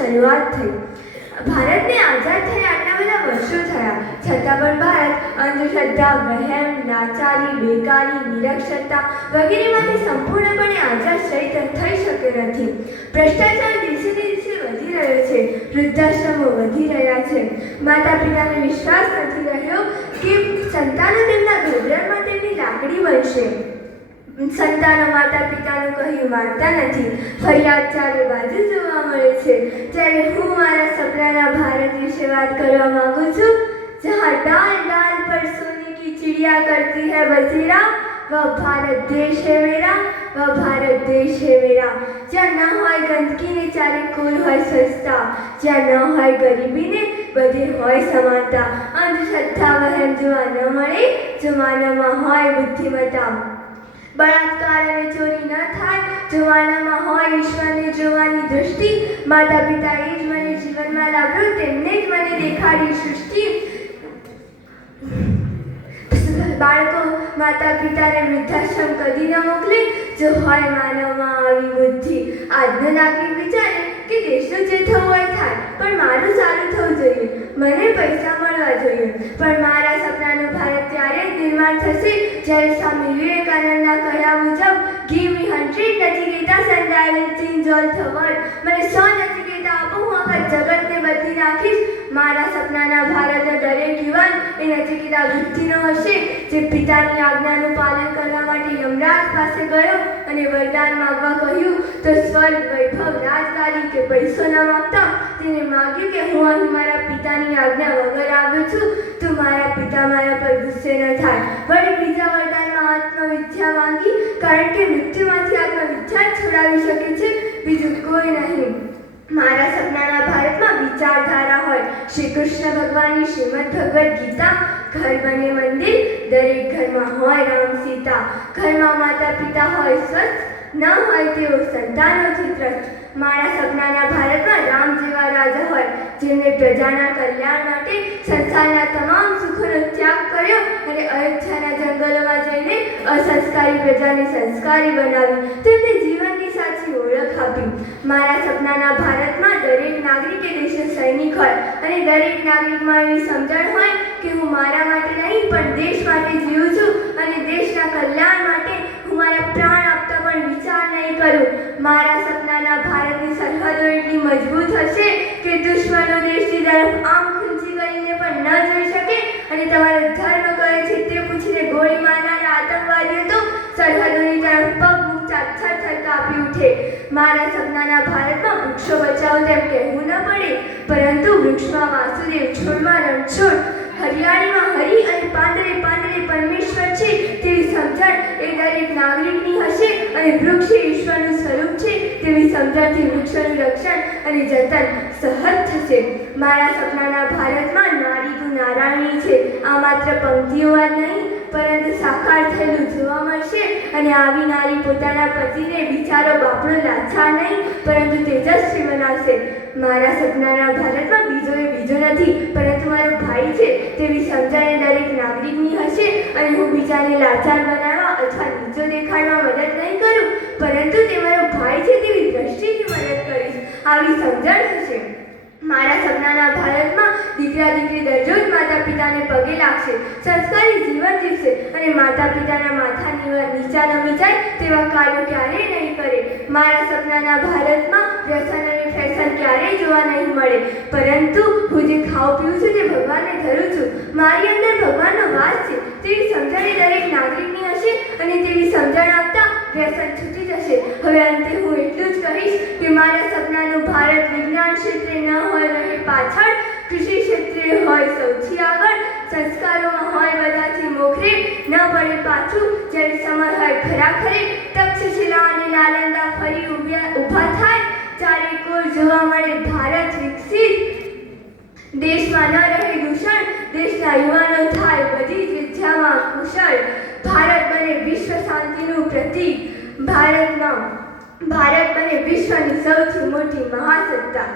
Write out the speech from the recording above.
શરૂઆત થઈ. ભારતને આઝાદ થયા આટલા બધા વર્ષો થયા. છતાં પણ ભારત અંધશ્રદ્ધા, વહેમ, લાચારી, બેકારી, નિરક્ષરતા વગેરેમાંથી સંપૂર્ણપણે આઝાદ થઈ શક્યો નથી. ભ્રષ્ટાચાર દિવસે દિવસે વધી રહ્યો છે. વૃદ્ધાશ્રમો વધી રહ્યા છે. માતા પિતાને વિશ્વાસ નથી રહ્યો કે સંતાનો તેમના ઘરઘરમાં તેમની લાકડી બનશે. સંતાનો માતા કરવાનું કહ્યું નથી. ફરિયાદ ચારે બાજુ જોવા મળે છે. જ્યારે હું મારા સપનાના ભારત વિશે વાત કરવા માંગુ છું, જહાં ડાલ ડાલ પર સોને કી चिड़िया करती है बसेरा वह ભારત દેશ હે મેરા, વહ ભારત દેશ હે મેરા. જ્યાં ન હોય ગંદકીને ચારે કુલ હોય સસ્તા જ્યાં ન હોય ગરીબી ને બધે હોય સમાનતા. અંધશ્રદ્ધા વહેન જોવા ન મળે, જમાનામાં હોય બુદ્ધિમતા બળાત્કાર અને ચોરી ન થાય. જોવાનામાં હોય ઈશ્વરને જોવાની દૃષ્ટિ માતા પિતા એ જ મને જીવનમાં લાવ્યો, તેમને જ મને દેખાડી સૃષ્ટિ. બાળકો માતા પિતાને વૃદ્ધાશ્રમ કદી ન મોકલે. જો હોય માનવમાં આવી બુદ્ધિ, આજનો નાગરિક વિચારે કે દેશનું જે થવું હોય થાય, પણ મારું સારું થવું જોઈએ. મને પૈસા મળવા જોઈએ. પણ મારા સપનાનું ભારત ત્યારે જ નિર્માણ થશે, જ્યારે સ્વામી વિવેકાનંદના I will change all the world મને સો નચિકેતા આપો હું આખા જગતને બદલી નાખીશ. મારા સપનાના ભારતના દરેક યુવાન એ નચિકેતા વૃત્તિનો હશે, જે પિતાની આજ્ઞાનું પાલન કરવા માટે યમરાજ પાસે ગયો અને વરદાન માગવા કહ્યું, તો સ્વર્ગ વૈભવ રાજગાદી કે પૈસો ના માગતા? તેને માગ્યું કે હું અહીં મારા પિતાની આજ્ઞા વગર આવ્યો છું, તો મારા પિતા મારા પર ગુસ્સે ન થાય. વળી બીજા વરદાનમાં આત્મવિદ્યા માંગી, કારણ કે મૃત્યુમાંથી આત્મવિદ્યા જ શકે છે. બીજું કોઈ નહીં. મારા સપનાના ભારતમાં વિચારધારા હોય. શ્રી કૃષ્ણ ભગવાનની શ્રીમદ ભગવદ્ ગીતા, ઘર બને મંદિર, દરેક ઘરમાં હોય રામ સીતા. ઘરમાં માતા પિતા હોય સ્વસ્થ, ન હોય તેઓ સંતાનોથી ત્રસ્ત. મારા સપનાના ભારતમાં રામ જેવા રાજા જેમને પ્રજાના કલ્યાણ માટે સંસારના તમામ સુખોનો ત્યાગ કર્યો અને અયોધ્યાના જંગલોમાં જઈને અસંસ્કારી પ્રજાને સંસ્કારી બનાવી તેમને જીવનની સાચી ઓળખ આપી. મારા સપનાના ભારતમાં દરેક નાગરિકે દેશનો સૈનિક હોય અને દરેક નાગરિકમાં એવી સમજણ હોય કે હું મારા માટે નહીં, પણ દેશ માટે જીવું છું અને દેશના કલ્યાણ માટે હું મારા પ્રાણ આપતા પણ વિચાર નહીં કરું. મારા સપનાના ભારતની સરહદો એટલી મજબૂત હશે દુશ્મનો દેશની તરફ આમ ખૂંચી કરીને પણ ન જોઈ શકે. અને તમારો ધર્મ કહે છે તે પૂછીને ગોળી મારનારા આતંકવાદીઓ તો સરહદોની તરફ પગ મૂકતા થરથર કાપી ઉઠે. મારા સપનાના ભારતમાં વૃક્ષો બચાવો તેમ કહેવું ન પડે. પરંતુ વૃક્ષમાં વાસુદેવ છોડમાં રણછોડ હરિયાળીમાં હરિ અને પાંદરે પાંદરે પરમેશ્વર છે. તેવી સમજણ એ દરેક નાગરિકની હશે અને વૃક્ષ ઈશ્વરનું સ્વરૂપ છે. તેવી સમજણથી વૃક્ષોનું રક્ષણ અને જતન સહજ થશે. મારા સપનાના ભારતમાં નારી તું નારાયણી છે. આ માત્ર પંક્તિઓમાં જ નહીં, પરંતુ સાકાર થયેલું જોવા મળશે. અને આવી નારી પોતાના પતિને બિચારો બાપડો લાચાર નહીં પરંતુ તેજસ્વી બનાવશે. મારા સપનાના ભારતમાં બીજો એ બીજો નથી, પરંતુ મારો ભાઈ છે. તેવી સમજણ દરેક નાગરિકની હશે અને હું બીજાને લાચાર બનાવવા અથવા નીચો દેખાડવા મદદ નહીં કરું, પરંતુ તે મારો ભાઈ છે તેવી દ્રષ્ટિથી મદદ કરીશ. આવી સમજણ હશે. મારા સપનાના ભારતમાં દીકરા દીકરી દરરોજ માતા પિતાને પગે લાગશે, સંસ્કારી જીવન જીવશે અને માતા પિતાના માથા નીવા- જાય તેવા કાર્યો ક્યારેય નહીં કરે. મારા સપનાના ભારતમાં વ્યસન અને ફેશન ક્યારેય જોવા નહીં મળે. પરંતુ હું જે ખાઉં પીઉં છું તે ભગવાનને ધરું છું. મારી અંદર ભગવાનનો વાસ છે. તેવી સમજણ દરેક નાગરિકની હશે અને તેવી સમજણ આપતા વ્યસન છૂટી જશે. હવે અંતે હું એટલું જ કહીશ કે મારા સપનાનું ભારત વિજ્ઞાન ક્ષેત્રે ન હોય રહે પાછળ. કૃષિ ક્ષેત્રે હોય સૌથી આગળ. સંસ્કારોમાં હોય ન મળે પાછું. જ્યારે સમર હોય ખરાખરે તક્ષશિલા અને નાલંદા ફરી ઊભા થાય. ચારે કોર જોવા મળે ભારત વિકસિત. દેશમાં ન રહે દૂષણ, દેશના યુવાનો થાય બધી વિદ્યામાં કુશળ. ભારત બને વિશ્વ શાંતિનું પ્રતીક. ભારતમાં, ભારત બને વિશ્વની સૌથી મોટી મહાસત્તા.